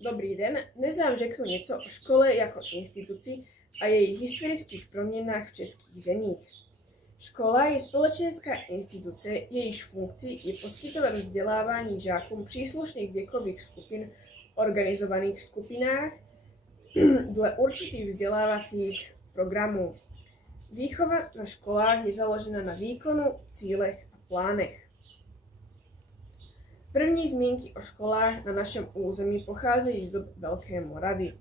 Dobrý den, dnes vám řeknu něco o škole jako instituci a jejich historických proměnách v českých zemích. Škola je společenská instituce, jejíž funkcí je poskytovat vzdělávání žákům příslušných věkových skupin v organizovaných skupinách dle určitých vzdělávacích programů. Výchova na školách je založena na výkonu, cílech a plánech. První zmínky o školách na našem území pocházejí z dob Velké Moravy.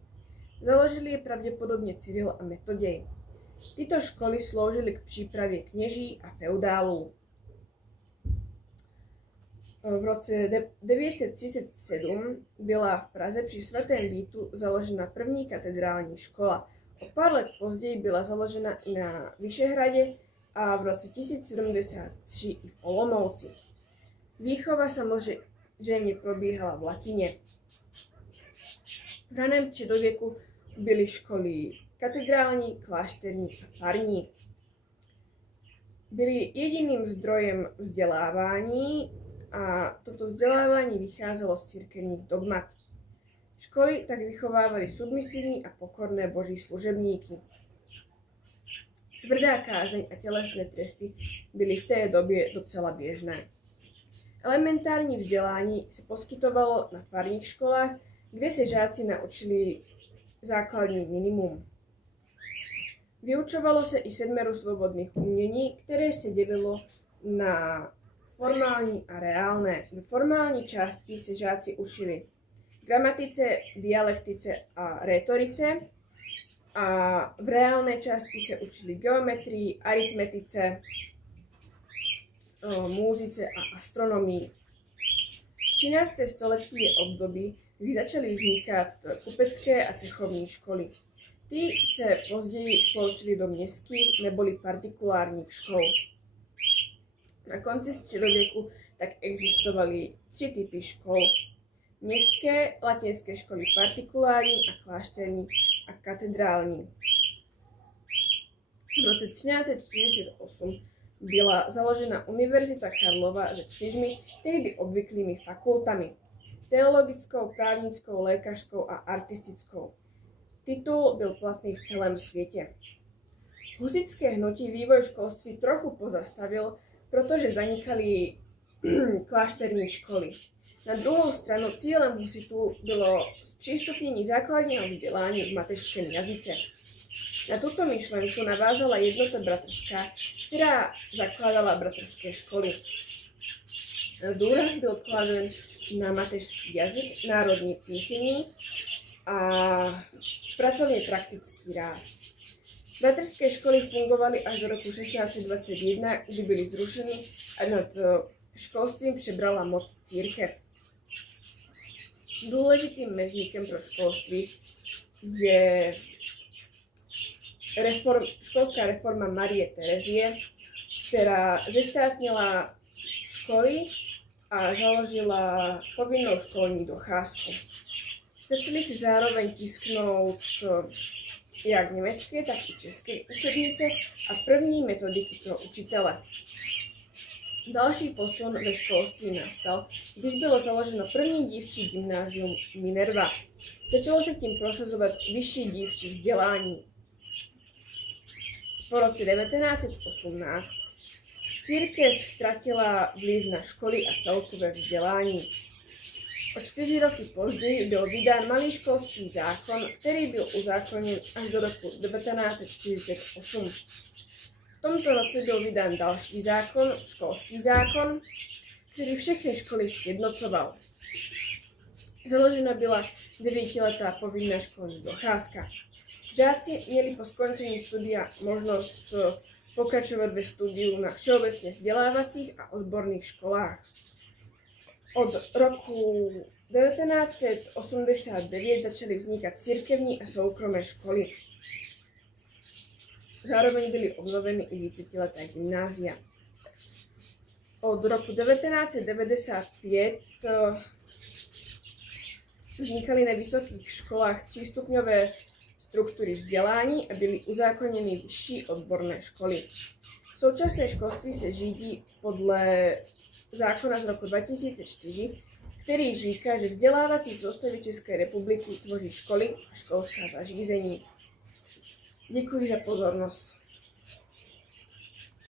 Založili je pravděpodobně Cyril a Metoděj. Tyto školy sloužily k přípravě kněží a feudálů. V roce 937 byla v Praze při Svatém Vítu založena první katedrální škola. O pár let později byla založena i na Vyšehradě a v roce 1073 i v Olomouci. Výchova samozřejmě probíhala v latině. V raném středověku byly školy katedrální, klášterní a farní. Byly jediným zdrojem vzdělávání a toto vzdělávání vycházelo z církevních dogmat. Školy tak vychovávaly submisivní a pokorné boží služebníky. Tvrdá kázeň a tělesné tresty byly v té době docela běžné. Elementární vzdělání se poskytovalo na farních školách, kde se žáci naučili základní minimum. Vyučovalo se i 7 svobodných umění, které se dělilo na formální a reálné. Ve formální části se žáci učili gramatice, dialektice a rétorice a v reálné části se učili geometrii, aritmetice, múzice a astronomii. 13. století je období, kdy začaly vznikat kupecké a cechovní školy. Ty se později sloučily do městských neboli partikulárních škol. Na konci středověku tak existovaly 3 typy škol. Městské, latinské školy partikulární a klášterní a katedrální. V roce 1348 byla založena Univerzita Karlova se 4 tehdy obvyklými fakultami. Teologickou, právnickou, lékařskou a artistickou. Titul byl platný v celém světě. Husitské hnutí vývoj školství trochu pozastavil, protože zanikaly klášterní školy. Na druhou stranu cílem husitů bylo zpřístupnění základního vzdělání v mateřském jazyce. Na tuto myšlenku navázala Jednota bratrská, která zakládala bratrské školy. Důraz byl kladen na mateřský jazyk, národní cítění a pracovně praktický ráz. Bratrské školy fungovaly až do roku 1621, kdy byly zrušeny a nad školstvím přebrala moc církev. Důležitým mezníkem pro školství je školská reforma Marie Terezie, která zestátnila školy a založila povinnou školní docházku. Začaly si zároveň tisknout jak německé, tak i české učebnice a první metodiky pro učitele. Další posun ve školství nastal, když bylo založeno první dívčí gymnázium Minerva. Začalo se tím prosazovat vyšší dívčí vzdělání. Po roce 1918 církev ztratila vliv na školy a celkové vzdělání. O 4 roky později byl vydán malý školský zákon, který byl uzákoněn až do roku 1948. V tomto roce byl vydán další zákon, školský zákon, který všechny školy sjednocoval. Založena byla 9letá povinná školní docházka. Žáci měli po skončení studia možnost pokračovat ve studiu na všeobecně vzdělávacích a odborných školách. Od roku 1989 začaly vznikat církevní a soukromé školy. Zároveň byly obnoveny i vícetiletá gymnázia. Od roku 1995 vznikaly na vysokých školách 3stupňové struktury vzdělání a byly uzákoněny vyšší odborné školy. Současné školství se řídí podle zákona z roku 2004, který říká, že vzdělávací soustavy České republiky tvoří školy a školská zařízení. Děkuji za pozornost.